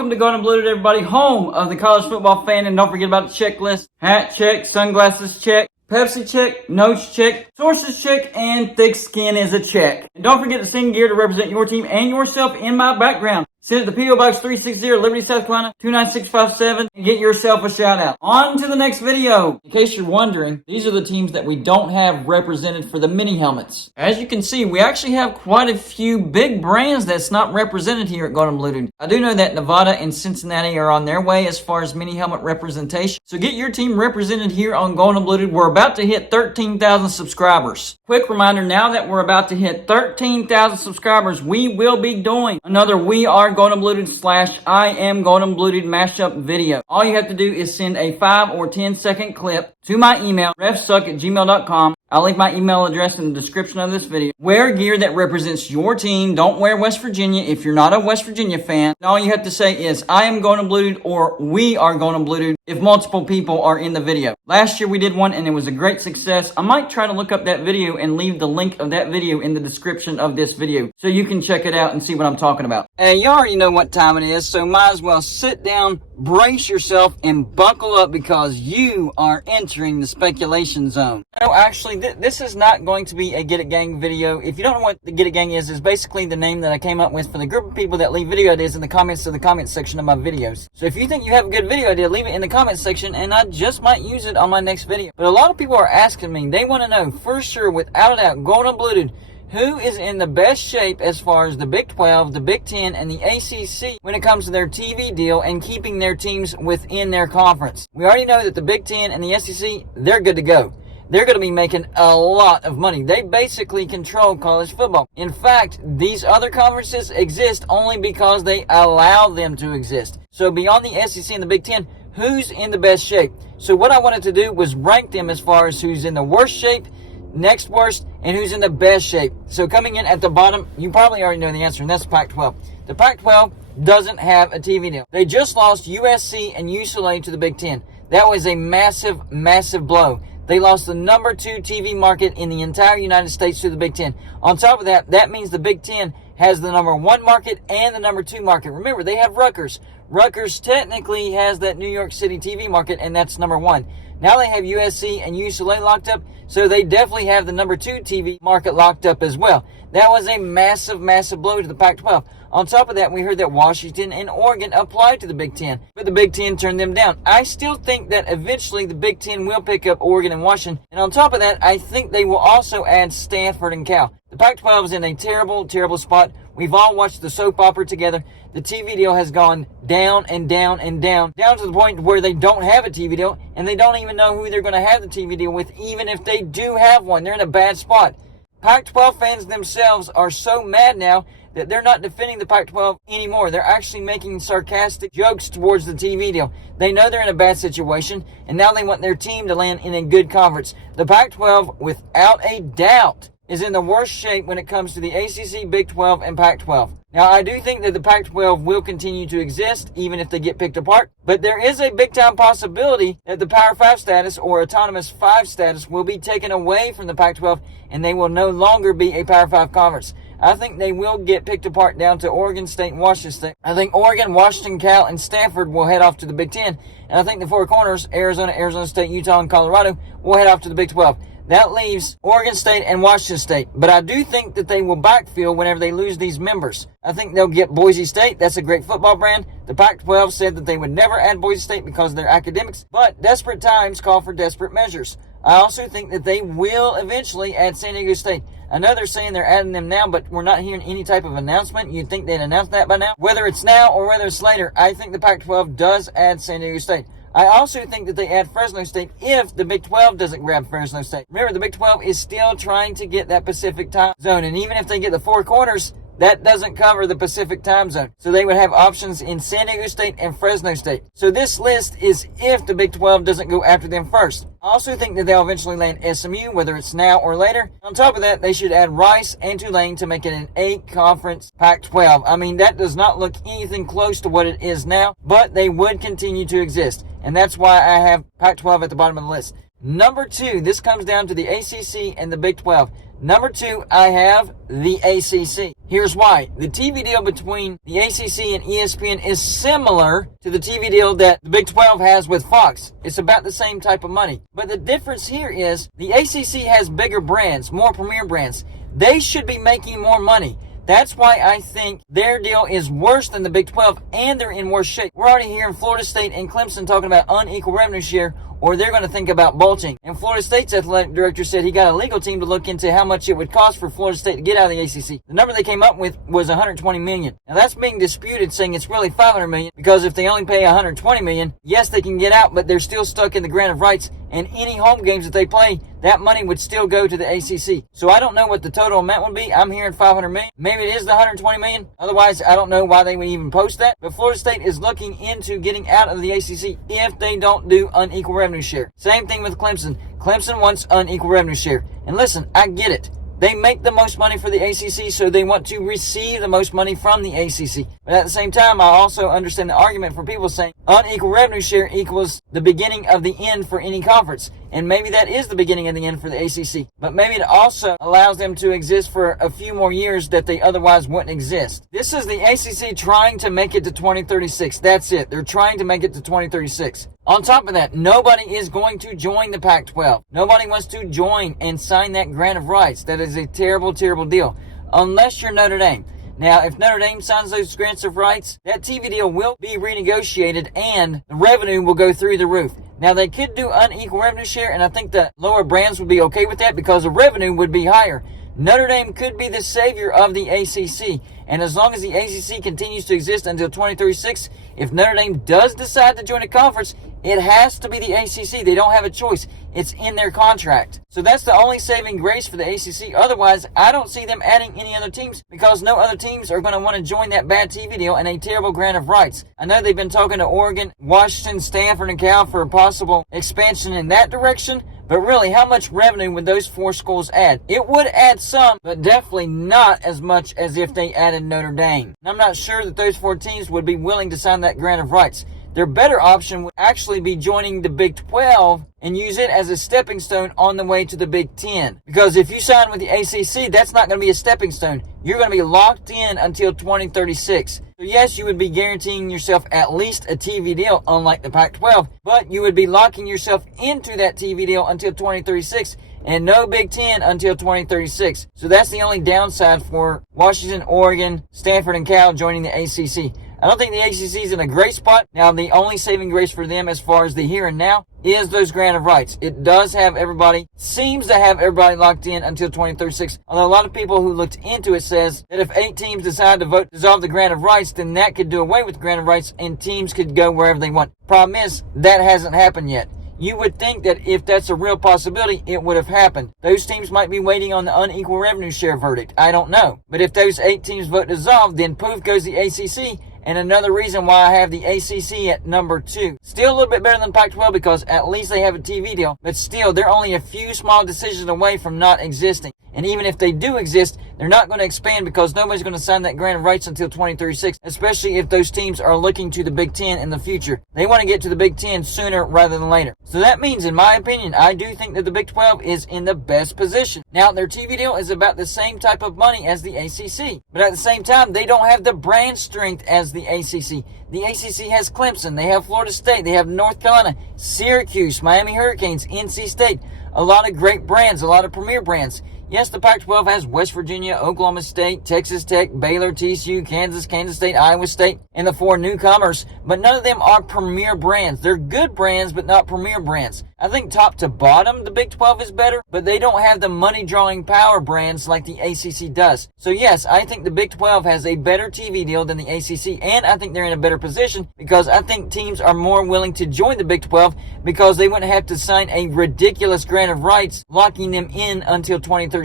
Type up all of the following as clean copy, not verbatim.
Welcome to Golden Blue, everybody, home of the college football fan. And don't forget about the checklist. Hat check, sunglasses check, Pepsi check, notes check, sources check, and thick skin is a check. And don't forget to sing gear to represent your team and yourself in my background. Send it to P.O. Box 360, Liberty, South Carolina, 29657, and get yourself a shout out. On to the next video. In case you're wondering, these are the teams that we don't have represented for the mini helmets. As you can see, we actually have quite a few big brands that's not represented here at Golden Blue. I do know that Nevada and Cincinnati are on their way as far as mini helmet representation. So get your team represented here on Golden Blue. We're about to hit 13,000 subscribers. Quick reminder, now that we're about to hit 13,000 subscribers, we will be doing another We Are Golden Blued / I Am Golden Blued mashup video. All you have to do is send a 5 or 10 second clip to my email, refsuck@gmail.com. I'll leave my email address in the description of this video. Wear gear that represents your team. Don't wear West Virginia if you're not a West Virginia fan. And all you have to say is, I am Golden Blued or we are Golden Blued if multiple people are in the video. Last year we did one and it was a great success. I might try to look up that video and leave the link of that video in the description of this video so you can check it out and see what I'm talking about. Hey, you already know what time it is, so might as well sit down, brace yourself, and buckle up because you are entering the speculation zone. No, actually, this is not going to be a Get It Gang video. If you don't know what the Get It Gang is basically the name that I came up with for the group of people that leave video ideas in the comments of the comment section of my videos. So if you think you have a good video idea, leave it in the comment section and I just might use it on my next video. But a lot of people are asking me, they want to know for sure, without a doubt, Golden Blued, who is in the best shape as far as the Big 12, the Big Ten, and the ACC when it comes to their TV deal and keeping their teams within their conference. We already know that the Big Ten and the SEC, they're good to go. They're going to be making a lot of money. They basically control college football. In fact, these other conferences exist only because they allow them to exist. So beyond the SEC and the Big Ten, who's in the best shape? So what I wanted to do was rank them as far as who's in the worst shape, next worst, and who's in the best shape. So coming in at the bottom, you probably already know the answer, and that's Pac-12. The Pac-12 doesn't have a TV deal. They just lost USC and UCLA to the Big Ten. That was a massive, massive blow. They lost the number 2 TV market in the entire United States to the Big Ten. On top of that, that means the Big Ten has the number 1 market and the number 2 market. Remember, they have Rutgers. Rutgers technically has that New York City TV market, and that's number 1. Now they have USC and UCLA locked up, so they definitely have the number 2 TV market locked up as well. That was a massive, massive blow to the Pac-12. On top of that, we heard that Washington and Oregon applied to the Big Ten, but the Big Ten turned them down. I still think that eventually the Big Ten will pick up Oregon and Washington, and on top of that, I think they will also add Stanford and Cal. The Pac-12 is in a terrible, terrible spot. We've all watched the soap opera together. The TV deal has gone down and down and down to the point where they don't have a TV deal, and they don't even know who they're going to have the TV deal with, even if they do have one. They're in a bad spot. Pac-12 fans themselves are so mad now that they're not defending the Pac-12 anymore. They're actually making sarcastic jokes towards the TV deal. They know they're in a bad situation, and now they want their team to land in a good conference. The Pac-12, without a doubt, is in the worst shape when it comes to the ACC, Big 12, and Pac-12. Now, I do think that the Pac-12 will continue to exist, even if they get picked apart, but there is a big-time possibility that the Power 5 status or Autonomous 5 status will be taken away from the Pac-12, and they will no longer be a Power 5 conference. I think they will get picked apart down to Oregon State and Washington State. I think Oregon, Washington, Cal, and Stanford will head off to the Big Ten, and I think the four corners, Arizona, Arizona State, Utah, and Colorado, will head off to the Big 12. That leaves Oregon State and Washington State. But I do think that they will backfill whenever they lose these members. I think they'll get Boise State. That's a great football brand. The Pac-12 said that they would never add Boise State because of their academics. But desperate times call for desperate measures. I also think that they will eventually add San Diego State. I know they're saying they're adding them now, but we're not hearing any type of announcement. You'd think they'd announce that by now. Whether it's now or whether it's later, I think the Pac-12 does add San Diego State. I also think that they add Fresno State if the Big 12 doesn't grab Fresno State. Remember, the Big 12 is still trying to get that Pacific time zone, and even if they get the four corners, that doesn't cover the Pacific time zone. So they would have options in San Diego State and Fresno State. So this list is if the Big 12 doesn't go after them first. I also think that they'll eventually land SMU, whether it's now or later. On top of that, they should add Rice and Tulane to make it an 8-conference Pac-12. I mean, that does not look anything close to what it is now, but they would continue to exist. And that's why I have Pac-12 at the bottom of the list. Number 2, this comes down to the ACC and the Big 12. Number 2, I have the ACC. Here's why. The TV deal between the ACC and ESPN is similar to the TV deal that the Big 12 has with Fox. It's about the same type of money. But the difference here is the ACC has bigger brands, more premier brands. They should be making more money. That's why I think their deal is worse than the Big 12, and they're in worse shape. We're already hearing Florida State and Clemson talking about unequal revenue share, or they're going to think about bolting. And Florida State's athletic director said he got a legal team to look into how much it would cost for Florida State to get out of the ACC. The number they came up with was $120 million. Now that's being disputed, saying it's really $500 million, because if they only pay $120 million, yes, they can get out, but they're still stuck in the grant of rights, and any home games that they play, that money would still go to the ACC. So I don't know what the total amount would be. I'm hearing $500 million. Maybe it is the $120 million. Otherwise, I don't know why they would even post that. But Florida State is looking into getting out of the ACC if they don't do unequal revenue share. Same thing with Clemson. Clemson wants unequal revenue share. And listen, I get it. They make the most money for the ACC, so they want to receive the most money from the ACC. But at the same time, I also understand the argument for people saying unequal revenue share equals the beginning of the end for any conference. And maybe that is the beginning of the end for the ACC. But maybe it also allows them to exist for a few more years that they otherwise wouldn't exist. This is the ACC trying to make it to 2036. That's it. They're trying to make it to 2036. On top of that, nobody is going to join the Pac-12. Nobody wants to join and sign that grant of rights. That is a terrible, terrible deal. Unless you're Notre Dame. Now, if Notre Dame signs those grants of rights, that TV deal will be renegotiated and the revenue will go through the roof. Now, they could do unequal revenue share, and I think the lower brands would be okay with that because the revenue would be higher. Notre Dame could be the savior of the ACC, and as long as the ACC continues to exist until 2036, if Notre Dame does decide to join a conference, it has to be the ACC. They don't have a choice. It's in their contract. So that's the only saving grace for the ACC. Otherwise, I don't see them adding any other teams because no other teams are going to want to join that bad TV deal and a terrible grant of rights. I know they've been talking to Oregon, Washington, Stanford, and Cal for a possible expansion in that direction. But really, how much revenue would those 4 schools add? It would add some, but definitely not as much as if they added Notre Dame. And I'm not sure that those 4 teams would be willing to sign that grant of rights. Their better option would actually be joining the Big 12 and use it as a stepping stone on the way to the Big Ten. Because if you sign with the ACC, that's not going to be a stepping stone. You're going to be locked in until 2036. So yes, you would be guaranteeing yourself at least a TV deal, unlike the Pac-12, but you would be locking yourself into that TV deal until 2036 and no Big Ten until 2036. So that's the only downside for Washington, Oregon, Stanford, and Cal joining the ACC. I don't think the ACC is in a great spot. Now, the only saving grace for them as far as the here and now is those grant of rights. It does have everybody, seems to have everybody locked in until 2036. Although a lot of people who looked into it says that if 8 teams decide to vote to dissolve the grant of rights, then that could do away with the grant of rights and teams could go wherever they want. Problem is, that hasn't happened yet. You would think that if that's a real possibility, it would have happened. Those teams might be waiting on the unequal revenue share verdict. I don't know. But if those 8 teams vote dissolved, then poof goes the ACC. And another reason why I have the ACC at number 2. Still a little bit better than Pac-12 because at least they have a TV deal. But still, they're only a few small decisions away from not existing. And even if they do exist, they're not going to expand because nobody's going to sign that grant of rights until 2036, especially if those teams are looking to the Big Ten in the future. They want to get to the Big Ten sooner rather than later. So that means, in my opinion, I do think that the Big 12 is in the best position. Now, their TV deal is about the same type of money as the ACC. But at the same time, they don't have the brand strength as the ACC. The ACC has Clemson, they have Florida State, they have North Carolina, Syracuse, Miami Hurricanes, NC State. A lot of great brands, a lot of premier brands. Yes, the Pac-12 has West Virginia, Oklahoma State, Texas Tech, Baylor, TCU, Kansas, Kansas State, Iowa State, and the 4 newcomers, but none of them are premier brands. They're good brands, but not premier brands. I think top to bottom, the Big 12 is better, but they don't have the money-drawing power brands like the ACC does. So yes, I think the Big 12 has a better TV deal than the ACC, and I think they're in a better position because I think teams are more willing to join the Big 12 because they wouldn't have to sign a ridiculous grant of rights locking them in until 2036.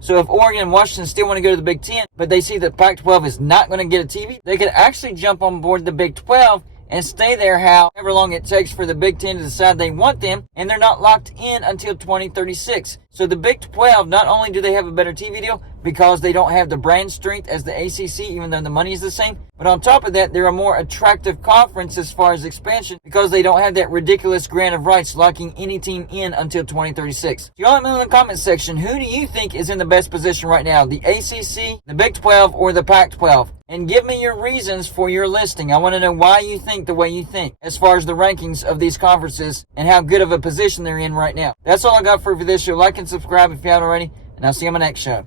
So if Oregon and Washington still want to go to the Big 10, but they see that Pac-12 is not going to get a TV, they could actually jump on board the Big 12 and stay there however long it takes for the Big Ten to decide they want them, and they're not locked in until 2036. So the Big 12, not only do they have a better TV deal, because they don't have the brand strength as the ACC, even though the money is the same. But on top of that, they're a more attractive conference as far as expansion because they don't have that ridiculous grant of rights locking any team in until 2036. Y'all let me know in the comment section, who do you think is in the best position right now? The ACC, the Big 12, or the Pac 12? And give me your reasons for your listing. I want to know why you think the way you think as far as the rankings of these conferences and how good of a position they're in right now. That's all I got for you for this show. Like and subscribe if you haven't already, and I'll see you on my next show.